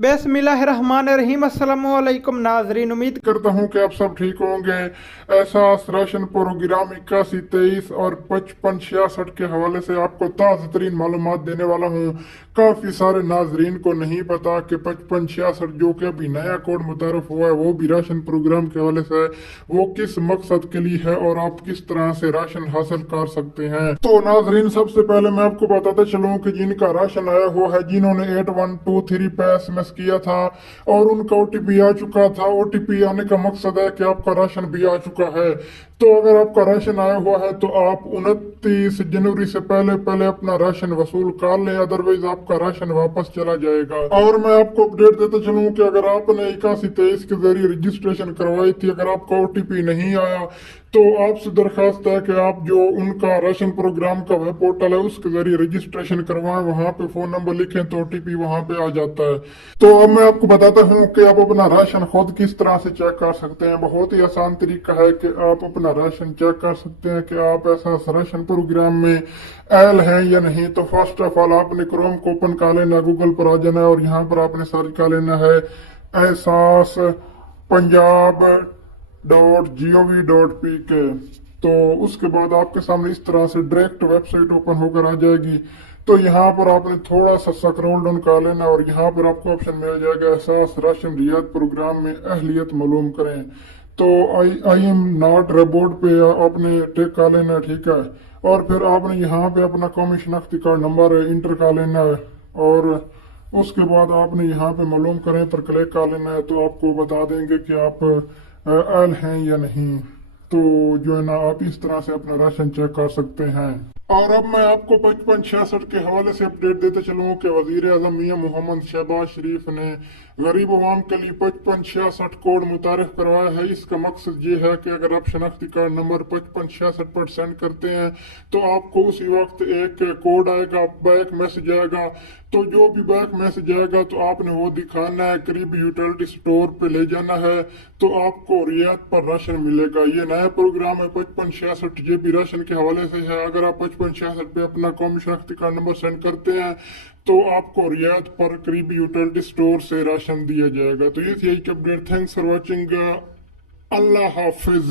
बिस्मिल्लाहिर्रहमानिर्रहीम। अस्सलामु अलैकुम नाजरीन, उम्मीद करता हूँ कि आप सब ठीक होंगे। एहसास राशन प्रोग्राम 8123 और 5566 के हवाले से आपको ताज़ा तरीन मालूमात देने वाला हूँ। काफ़ी सारे नाजरीन को नहीं पता कि 5566 जो कि अभी नया कोड मुतारफ हुआ है वो भी राशन प्रोग्राम के हवाले से है, वो किस मकसद के लिए है और आप किस तरह से राशन हासिल कर सकते हैं। तो नाजरीन, सबसे पहले मैं आपको बताता चलूँ कि जिनका राशन आया हुआ है, जिन्होंने 8123 पे SMS किया था और उनका OTP आ चुका था, OTP आने का मकसद है कि आपका राशन भी आ चुका है। तो अगर आपका राशन आया हुआ है तो आप 29 जनवरी से पहले पहले अपना राशन वसूल कर लें, अदरवाइज आपका राशन वापस चला जाएगा। और मैं आपको अपडेट देता चलूं कि अगर आपने 8123 के जरिए रजिस्ट्रेशन करवाई थी, अगर आपका OTP नहीं आया तो आपसे दरखास्त है कि आप जो उनका राशन प्रोग्राम का वेब पोर्टल है उसके जरिए रजिस्ट्रेशन करवाएं, वहां पे फोन नंबर लिखें तो OTP वहां पे आ जाता है। तो अब मैं आपको बताता हूँ कि आप अपना राशन खुद किस तरह से चेक कर सकते हैं। बहुत ही आसान तरीका है कि आप अपना राशन चेक कर सकते हैं कि आप ऐसा राशन प्रोग्राम में एल हैं या नहीं। तो फर्स्ट ऑफ ऑल आपने क्रोम को ओपन कर लेना, गूगल पर आ जाना है और यहाँ पर आपने सर्च कर लेना है एहसास पंजाब .gov.pk। तो उसके बाद आपके सामने इस तरह से डायरेक्ट वेबसाइट ओपन होकर आ जाएगी। तो यहाँ पर आपने थोड़ा सा स्क्रॉल डाउन कर लेना और यहाँ पर आपको ऑप्शन मिल जाएगा एहसास राशन रियायत प्रोग्राम में अहलियत मालूम करें। तो आई एम नॉट रोबोट पे आपने टिक कर लेना, ठीक है। और फिर आपने यहाँ पे अपना कौमी शनाख्ती कार्ड नंबर इंटर कर लेना है और उसके बाद आपने यहाँ पे मालूम करें पर क्लिक कर लेना है। तो आपको बता देंगे कि आप एल हैं या नहीं। तो जो है ना, आप इस तरह से अपना राशन चेक कर सकते हैं। और अब मैं आपको 5566 के हवाले से अपडेट देते चलूँ कि वजीर आजम मियां मोहम्मद शहबाज शरीफ ने गरीब अवाम के लिए 5566 कोड मुतारिफ करवाया है। इसका मकसद ये है कि अगर आप शनाख्ती कार्ड नंबर 5566 पर सेंड करते हैं तो आपको उसी वक्त एक कोड आएगा, बैक मैसेज आएगा। तो जो भी बैक मैसेज आएगा तो आपने वो दिखाना है, करीबी यूटिलिटी स्टोर पे ले जाना है, तो आपको रियायत पर राशन मिलेगा। ये नया प्रोग्राम है 5566, ये भी राशन के हवाले से है। अगर आप 5566 पे अपना कौमी शनाख्ती कार्ड नंबर सेंड करते हैं तो आपको रियायत पर करीबी यूटिलिटी स्टोर से राशन दिया जाएगा। तो ये थी एक update. Thanks for watching. Allah Hafiz.